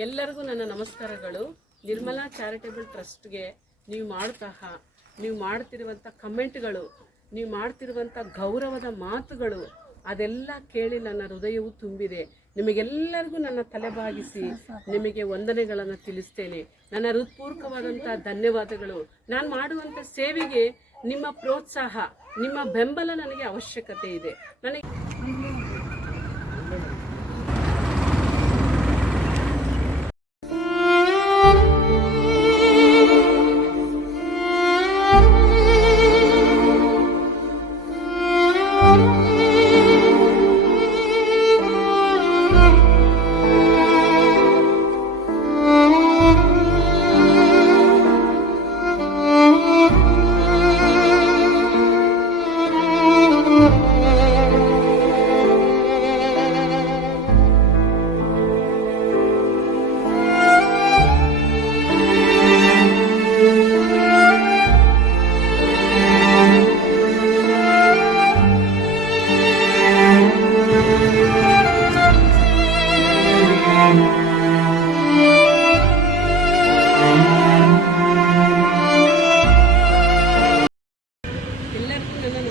ಎಲ್ಲರಿಗೂ ನನ್ನ ನಮಸ್ಕಾರಗಳು. ನಿರ್ಮಲಾ ಚಾರಿಟೇಬಲ್ ಟ್ರಸ್ಟ್ಗೆ ನೀವು ಮಾಡ್ತಿರುವಂಥ ಕಮೆಂಟ್ಗಳು, ನೀವು ಮಾಡ್ತಿರುವಂಥ ಗೌರವದ ಮಾತುಗಳು ಅದೆಲ್ಲ ಕೇಳಿ ನನ್ನ ಹೃದಯವು ತುಂಬಿದೆ. ನಿಮಗೆಲ್ಲರಿಗೂ ನನ್ನ ತಲೆಬಾಗಿಸಿ ನಿಮಗೆ ವಂದನೆಗಳನ್ನು ತಿಳಿಸ್ತೇನೆ. ನನ್ನ ಹೃತ್ಪೂರ್ವಕವಾದಂಥ ಧನ್ಯವಾದಗಳು. ನಾನು ಮಾಡುವಂಥ ಸೇವೆಗೆ ನಿಮ್ಮ ಪ್ರೋತ್ಸಾಹ, ನಿಮ್ಮ ಬೆಂಬಲ ನನಗೆ ಅವಶ್ಯಕತೆ ಇದೆ. ನನಗೆ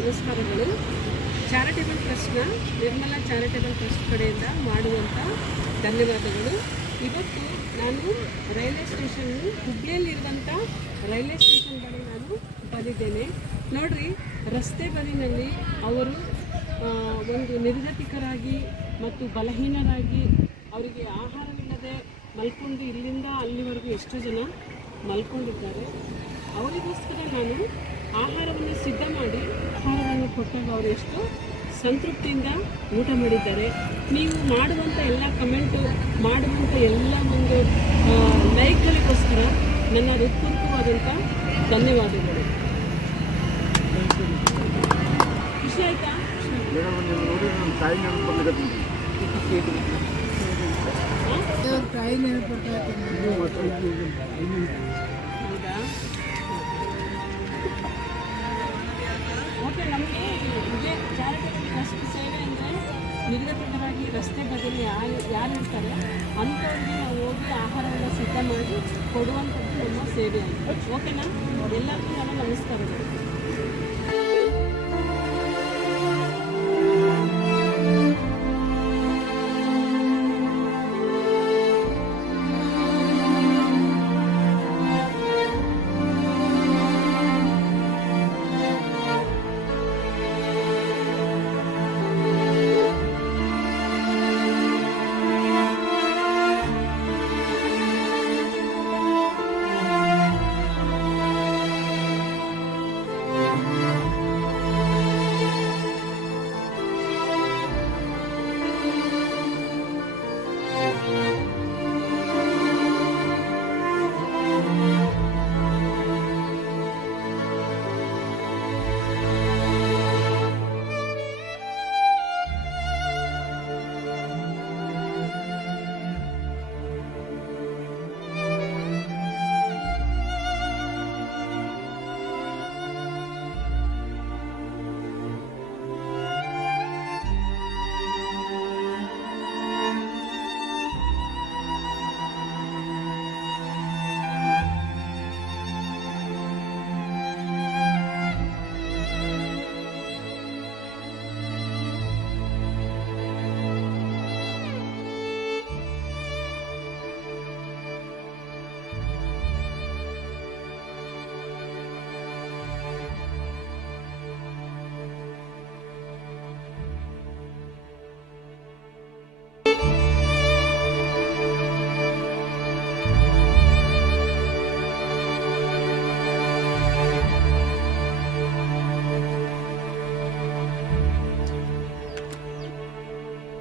ನಮಸ್ಕಾರಗಳು. ಚಾರಿಟೇಬಲ್ ಟ್ರಸ್ಟ್ನ ನಿರ್ಮಲಾ ಚಾರಿಟೇಬಲ್ ಟ್ರಸ್ಟ್ ಕಡೆಯಿಂದ ಮಾಡುವಂಥ ಧನ್ಯವಾದಗಳು. ಇವತ್ತು ನಾನು ರೈಲ್ವೆ ಸ್ಟೇಷನ್, ಹುಬ್ಳಿಯಲ್ಲಿರುವಂಥ ರೈಲ್ವೆ ಸ್ಟೇಷನ್ ಬಳಿ ನಾನು ಬಂದಿದ್ದೇನೆ. ನೋಡ್ರಿ, ರಸ್ತೆ ಬದಿನಲ್ಲಿ ಅವರು ಒಂದು ನಿರ್ಗತಿಕರಾಗಿ ಮತ್ತು ಬಲಹೀನರಾಗಿ ಅವರಿಗೆ ಆಹಾರವಿಲ್ಲದೆ ಮಲ್ಕೊಂಡು ಇಲ್ಲಿಂದ ಅಲ್ಲಿವರೆಗೂ ಎಷ್ಟೋ ಜನ ಮಲ್ಕೊಂಡಿದ್ದಾರೆ. ಅವರಿಗೋಸ್ಕರ ನಾನು ಆಹಾರವನ್ನು ಸಿದ್ಧ ಮಾಡಿ ಆಹಾರವನ್ನು ಕೊಟ್ಟಾಗ ಅವರು ಎಷ್ಟು ಸಂತೃಪ್ತಿಯಿಂದ ಊಟ ಮಾಡಿದ್ದಾರೆ. ನೀವು ಮಾಡುವಂಥ ಎಲ್ಲ ಕಮೆಂಟು, ಮಾಡುವಂಥ ಎಲ್ಲ ಒಂದು ಲೈಕ್ಗಳಿಗೋಸ್ಕರ ನನ್ನ ಹೃತ್ಪೂರ್ವಕವಾದಂಥ ಧನ್ಯವಾದಗಳು. ಖುಷಿ ಆಯಿತಾ? ಹೌದಾ? ಓಕೆ. ನಮಗೆ ಇದೇ ಚಾರಿಟೇಬಲ್ ಟ್ರಸ್ಟ್ ಸೇವೆ ಅಂದರೆ ನಿರ್ಗತಿಕರಾಗಿ ರಸ್ತೆ ಬದಿಯಲ್ಲಿ ಯಾರು ಇರ್ತಾರೆ ಅಂಥವ್ರಿಗೆ ನಾವು ಹೋಗಿ ಆಹಾರವನ್ನು ಸಿದ್ಧ ಮಾಡಿ ಕೊಡುವಂಥದ್ದು ನಮ್ಮ ಸೇವೆ ಅಂತ. ಓಕೆನಾ? ಎಲ್ಲರಿಗೂ ನನ್ನ ನಮಸ್ಕಾರಗಳು.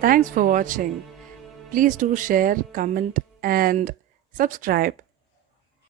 Thanks for watching. Please do share, comment and subscribe.